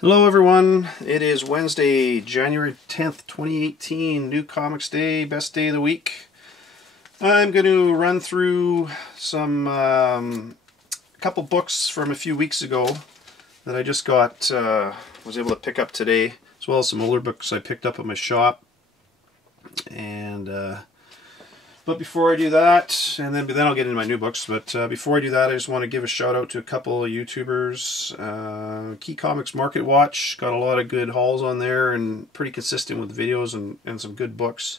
Hello everyone, it is Wednesday, January 10th, 2018, New Comics Day, best day of the week. I'm going to run through some a couple books from a few weeks ago that I just was able to pick up today, as well as some older books I picked up at my shop. But before I do that, and then I'll get into my new books, but before I do that, I just want to give a shout out to a couple of YouTubers. Key Comics Market Watch, got a lot of good hauls on there and pretty consistent with videos and some good books.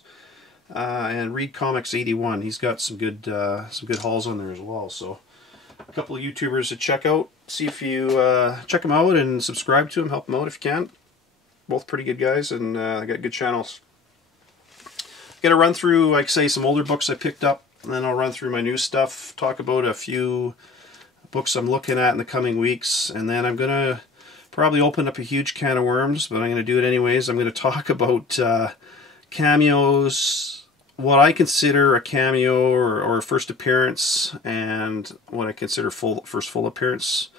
And Read Comics 81, he's got some good hauls on there as well. So a couple of YouTubers to check out. See if you check them out and subscribe to them, help them out if you can. Both pretty good guys, and they got good channels. Going to run through, like I say, some older books I picked up, and then I'll run through my new stuff, talk about a few books I'm looking at in the coming weeks, and then I'm going to probably open up a huge can of worms, but I'm going to do it anyways. I'm going to talk about cameos, what I consider a cameo or a first appearance, and what I consider first full appearance.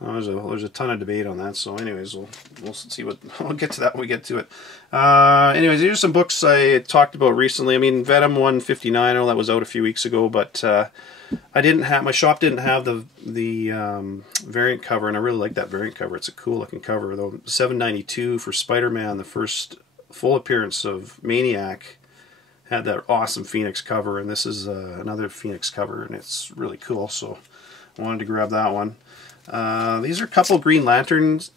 There's a ton of debate on that, so anyways, we'll see what we'll get to that when we get to it. Anyways, here's some books I talked about recently. I mean, Venom 159, I know that was out a few weeks ago, but my shop didn't have the variant cover, and I really like that variant cover. It's a cool looking cover, though. $7.92 for Spider-Man, the first full appearance of Maniac, had that awesome Phoenix cover, and this is another Phoenix cover, and it's really cool, so I wanted to grab that one. These are a couple Green Lanterns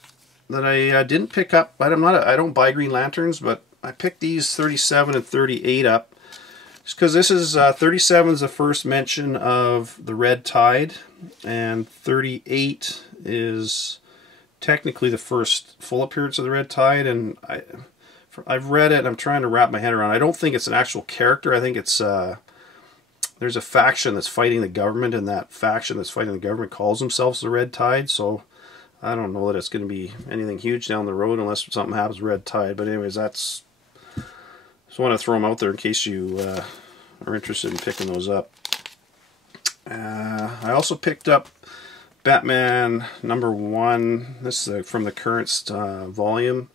that I didn't pick up. I don't buy Green Lanterns, but I picked these 37 and 38 up just because this is 37 is the first mention of the Red Tide, and 38 is technically the first full appearance of the Red Tide. And I've read it, and I'm trying to wrap my head around. I don't think it's an actual character. I think it's there's a faction that's fighting the government, and that faction that's fighting the government calls themselves the Red Tide, so I don't know that it's going to be anything huge down the road unless something happens with Red Tide. But anyways, just want to throw them out there in case you are interested in picking those up. I also picked up Batman #1. This is from the current volume.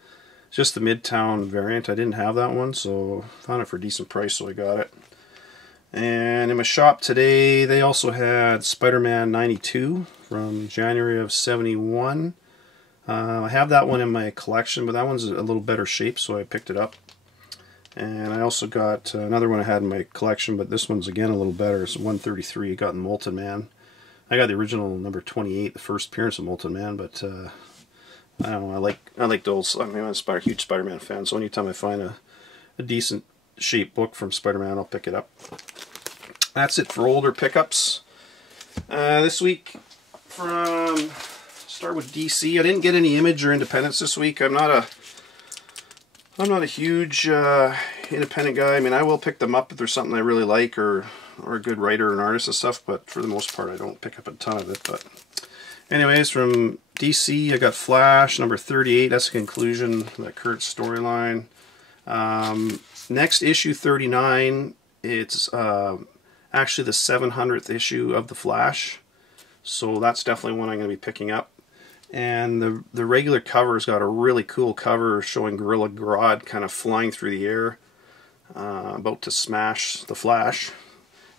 It's just the Midtown variant. I didn't have that one, so found it for a decent price, so I got it. And in my shop today, they also had Spider-Man 92 from January of 71. I have that one in my collection, but that one's a little better shape, so I picked it up. And I also got another one I had in my collection, but this one's again a little better. It's 133. I got Molten Man. I got the original number 28, the first appearance of Molten Man, but I don't know. I like those. I mean, I'm a huge Spider-Man fan, so anytime I find a decent shape book from Spider-Man, I'll pick it up. That's it for older pickups. This week, start with DC. I didn't get any Image or Independence this week. I'm not a huge independent guy. I mean, I will pick them up if there's something I really like or a good writer or an artist and stuff, but for the most part I don't pick up a ton of it. But anyways, from DC I got Flash number 38. That's the conclusion of that current storyline. Next issue 39, it's actually the 700th issue of The Flash, so that's definitely one I'm going to be picking up. And the regular cover's got a really cool cover showing Gorilla Grodd kind of flying through the air, about to smash the Flash.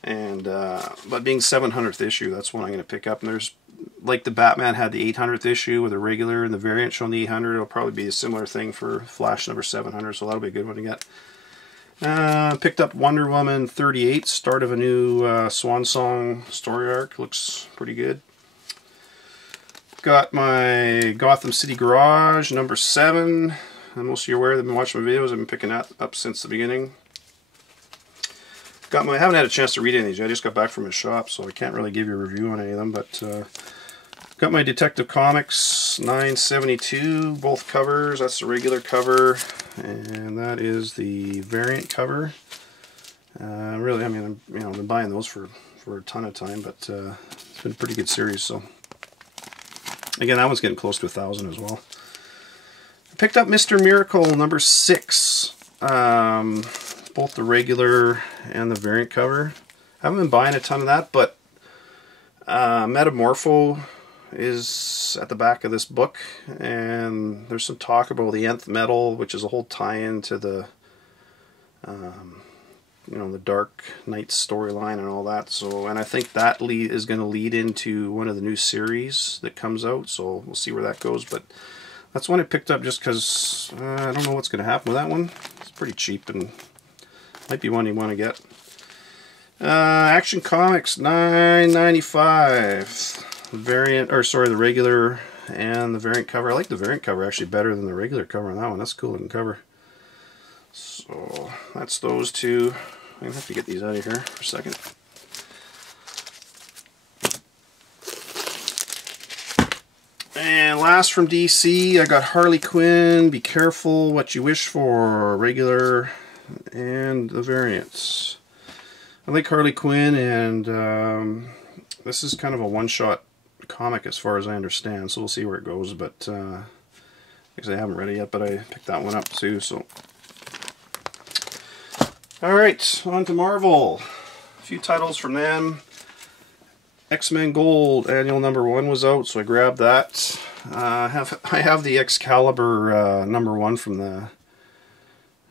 And but being 700th issue, that's one I'm going to pick up. And there's, like the Batman had the 800th issue with a regular and the variant showing the 800, it'll probably be a similar thing for Flash number 700, so that'll be a good one to get. Picked up Wonder Woman 38, start of a new Swan Song story arc. Looks pretty good. Got my Gotham City Garage number 7. And most of you are aware, they've been watching my videos. I've been picking that up since the beginning. I haven't had a chance to read any of these. I just got back from the shop, so I can't really give you a review on any of them. But got my Detective Comics 972, both covers. That's the regular cover, and that is the variant cover. Really, I mean, I've been buying those for a ton of time, but it's been a pretty good series. So again, that one's getting close to 1,000 as well. I picked up Mr. Miracle number 6. Both the regular and the variant cover. I haven't been buying a ton of that, but Metamorpho is at the back of this book, and there's some talk about the Nth Metal, which is a whole tie-in to the you know, the Dark Knight storyline and all that. So, and I think that is going to lead into one of the new series that comes out, so we'll see where that goes. But that's one I picked up just because I don't know what's going to happen with that one. It's pretty cheap and might be one you want to get. Action Comics, $9.95. Variant, or sorry, the regular and the variant cover. I like the variant cover actually better than the regular cover on that one. That's a cool looking cover. So that's those two. I'm gonna have to get these out of here for a second. And last from DC, I got Harley Quinn, Be Careful What You Wish For, regular and the variants. I like Harley Quinn, and this is kind of a one-shot comic as far as I understand, so we'll see where it goes. But because I haven't read it yet, but I picked that one up too. So, all right, on to Marvel. A few titles from them. X-Men Gold annual #1 was out, so I grabbed that. I have the Excalibur #1 from the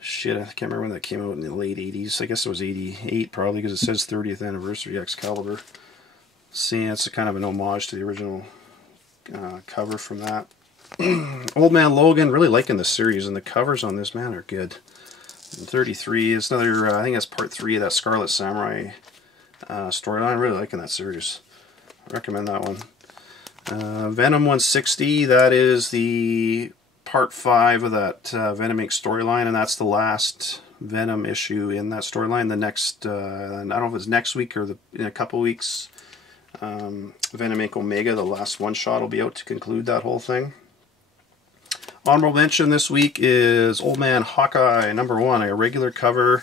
shit. I can't remember when that came out in the late 80s. I guess it was 88 probably, because it says 30th anniversary Excalibur. See, it's a kind of an homage to the original cover from that. Old Man Logan, really liking the series, and the covers on this, man, are good. And 33 is another, I think that's part 3 of that Scarlet Samurai storyline. Really liking that series. I recommend that one. Venom 160, that is the part 5 of that Venom Inc. storyline, and that's the last Venom issue in that storyline. The next, I don't know if it's next week or in a couple weeks, Venom Inc. Omega, the last one-shot, will be out to conclude that whole thing. Honorable mention this week is Old Man Hawkeye #1, a regular cover,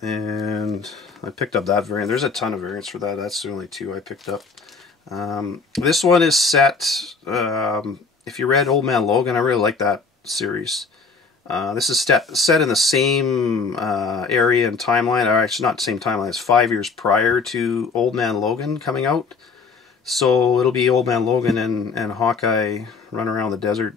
and I picked up that variant. There's a ton of variants for that. That's the only 2 I picked up. This one is set, if you read Old Man Logan, I really like that series. This is set in the same area and timeline, or actually not the same timeline, it's 5 years prior to Old Man Logan coming out. So it'll be Old Man Logan and Hawkeye running around the desert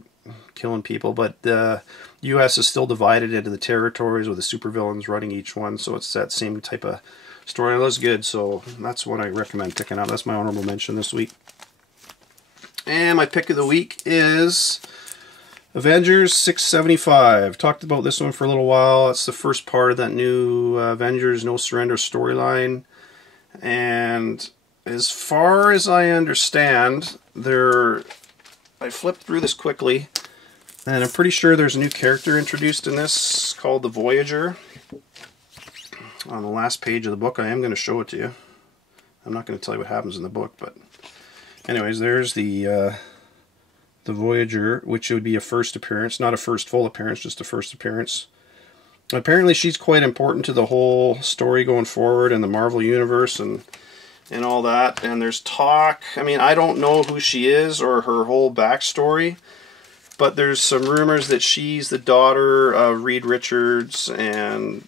killing people, but the U.S. is still divided into the territories with the supervillains running each one, so it's that same type of story. It looks good, so that's what I recommend picking up. That's my honorable mention this week. And my pick of the week is Avengers 675. Talked about this one for a little while. It's the first part of that new Avengers No Surrender storyline. And as far as I understand, I flipped through this quickly, and I'm pretty sure there's a new character introduced in this called the Voyager. On the last page of the book, I am going to show it to you. I'm not going to tell you what happens in the book, but anyways, there's the Voyager, which would be a first appearance, not a first full appearance, just a first appearance. Apparently she's quite important to the whole story going forward in the Marvel Universe and all that. And there's talk, I mean, I don't know who she is or her whole backstory, but there's some rumors that she's the daughter of Reed Richards and,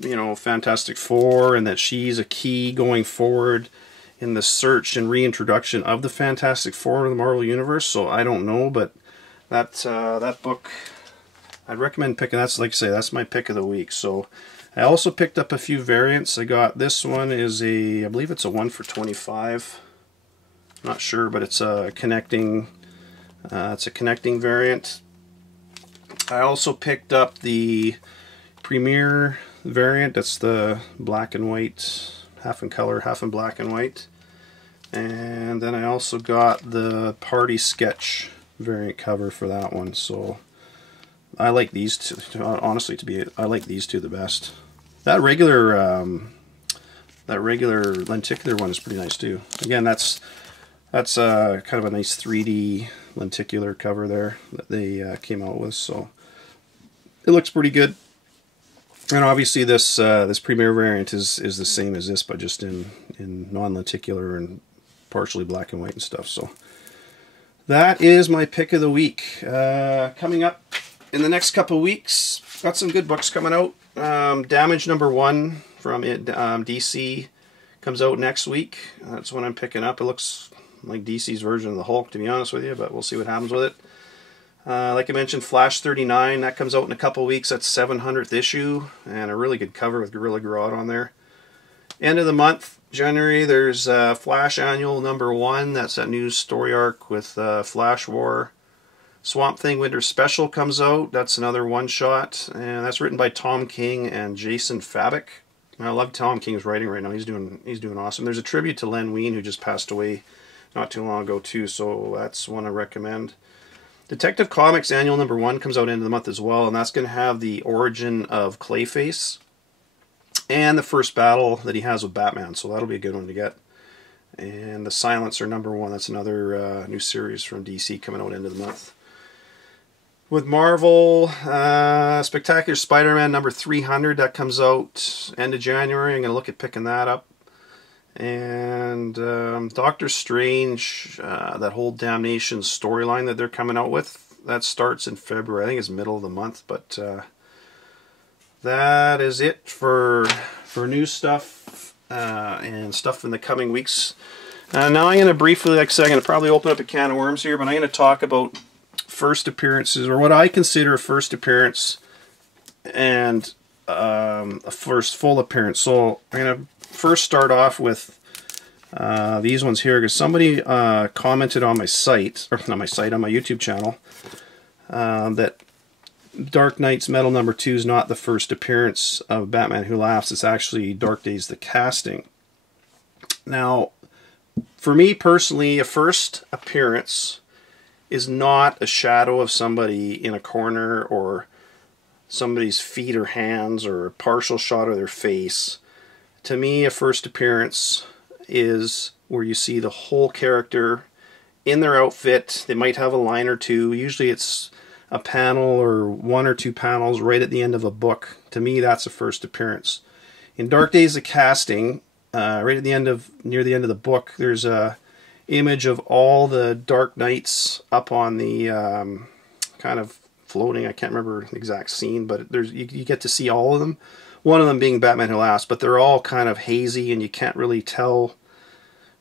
you know, Fantastic Four, and that she's a key going forward in the search and reintroduction of the Fantastic Four in the Marvel Universe. So I don't know, but that book, I'd recommend picking. That's, like I say, that's my pick of the week. So I also picked up a few variants. I got this one is I believe it's a 1 for 25. Not sure, but it's a connecting variant. I also picked up the Premier variant. That's the black and white, half in color, half in black and white. And then I also got the Party Sketch variant cover for that one. So I like these two, honestly, I like these two the best. That regular lenticular one is pretty nice too. Again, that's kind of a nice 3D lenticular cover there that they came out with, so it looks pretty good. And obviously this Premier variant is the same as this, but just in non-lenticular and partially black and white and stuff. So that is my pick of the week. Coming up in the next couple of weeks, got some good books coming out. Damage #1 from DC comes out next week. That's when I'm picking up. It looks like DC's version of the Hulk, to be honest with you, but we'll see what happens with it. Like I mentioned, Flash 39, that comes out in a couple weeks. That's 700th issue, and a really good cover with Gorilla Grodd on there. End of the month, January, there's Flash Annual #1. That's that new story arc with Flash War. Swamp Thing Winter Special comes out. That's another one-shot, and that's written by Tom King and Jason Fabok. I love Tom King's writing right now. He's doing awesome. There's a tribute to Len Wein, who just passed away not too long ago too, so that's one I recommend. Detective Comics Annual #1 comes out into the month as well, and that's going to have the origin of Clayface and the first battle that he has with Batman, so that'll be a good one to get. And the Silencer #1, that's another new series from DC coming out into the month. With Marvel, Spectacular Spider-Man #300, that comes out end of January. I'm going to look at picking that up. And Doctor Strange, that whole Damnation storyline that they're coming out with, that starts in February. I think it's middle of the month, but that is it for new stuff and stuff in the coming weeks. Now I'm going to briefly, like I said, I'm going to probably open up a can of worms here, but I'm going to talk about first appearances, or what I consider a first appearance and a first full appearance. So I'm going to first start off with these ones here, because somebody commented on my site, or not my site, on my YouTube channel, that Dark Knight's Metal #2 is not the first appearance of Batman Who Laughs. It's actually Dark Days the casting. Now, for me personally, a first appearance is not a shadow of somebody in a corner, or somebody's feet or hands, or a partial shot of their face. To me, a first appearance is where you see the whole character in their outfit. They might have a line or two. Usually it's a panel or 1 or 2 panels right at the end of a book. To me, that's a first appearance. In Dark Days of Casting, right at the end of, near the end of the book, there's a image of all the Dark Knights up on the kind of floating. I can't remember the exact scene, but there's you get to see all of them. One of them being Batman Who Laughs, but they're all kind of hazy, and you can't really tell,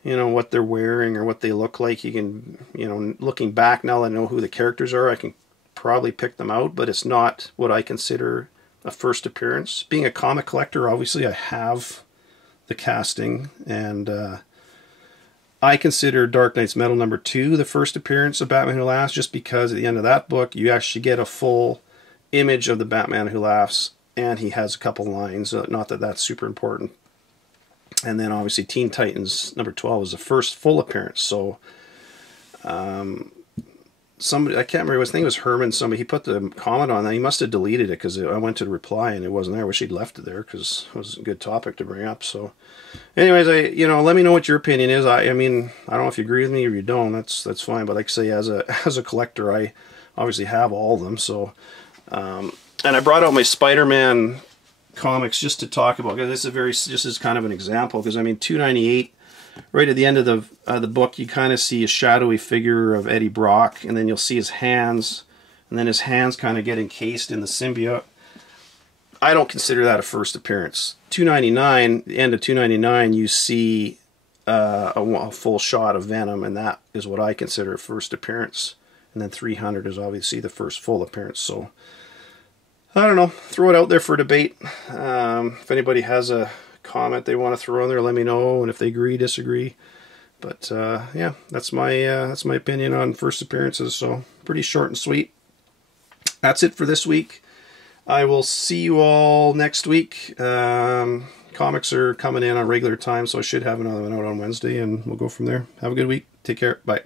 you know, what they're wearing or what they look like. You can, you know, looking back now that I know who the characters are, I can probably pick them out, but it's not what I consider a first appearance. Being a comic collector, obviously I have the casting, and I consider Dark Knight's Metal #2 the first appearance of Batman Who Laughs, just because at the end of that book you actually get a full image of the Batman Who Laughs, and he has a couple lines. Not that that's super important. And then obviously Teen Titans #12 is the first full appearance. So somebody, I can't remember, I think it was Herman, somebody, he put the comment on that. He must have deleted it, because I went to reply and it wasn't there. I wish he'd left it there, because it was a good topic to bring up. So anyways, you know, let me know what your opinion is. I mean, I don't know if you agree with me or you don't. That's fine. But like I say, as a collector, I obviously have all of them. So and I brought out my Spider-Man comics just to talk about, because this is just as kind of an example. Because I mean, 298, right at the end of the book, you kind of see a shadowy figure of Eddie Brock, and then you'll see his hands, and then his hands kind of get encased in the symbiote. I don't consider that a first appearance. 299, the end of 299, you see a full shot of Venom, and that is what I consider a first appearance. And then 300 is obviously the first full appearance. So I don't know, throw it out there for debate. If anybody has a comment they want to throw in there, let me know, and if they agree, disagree. But yeah, that's my opinion on first appearances. So pretty short and sweet. That's it for this week. I will see you all next week. Comics are coming in on regular time, so I should have another one out on Wednesday, and we'll go from there. Have a good week. Take care. Bye.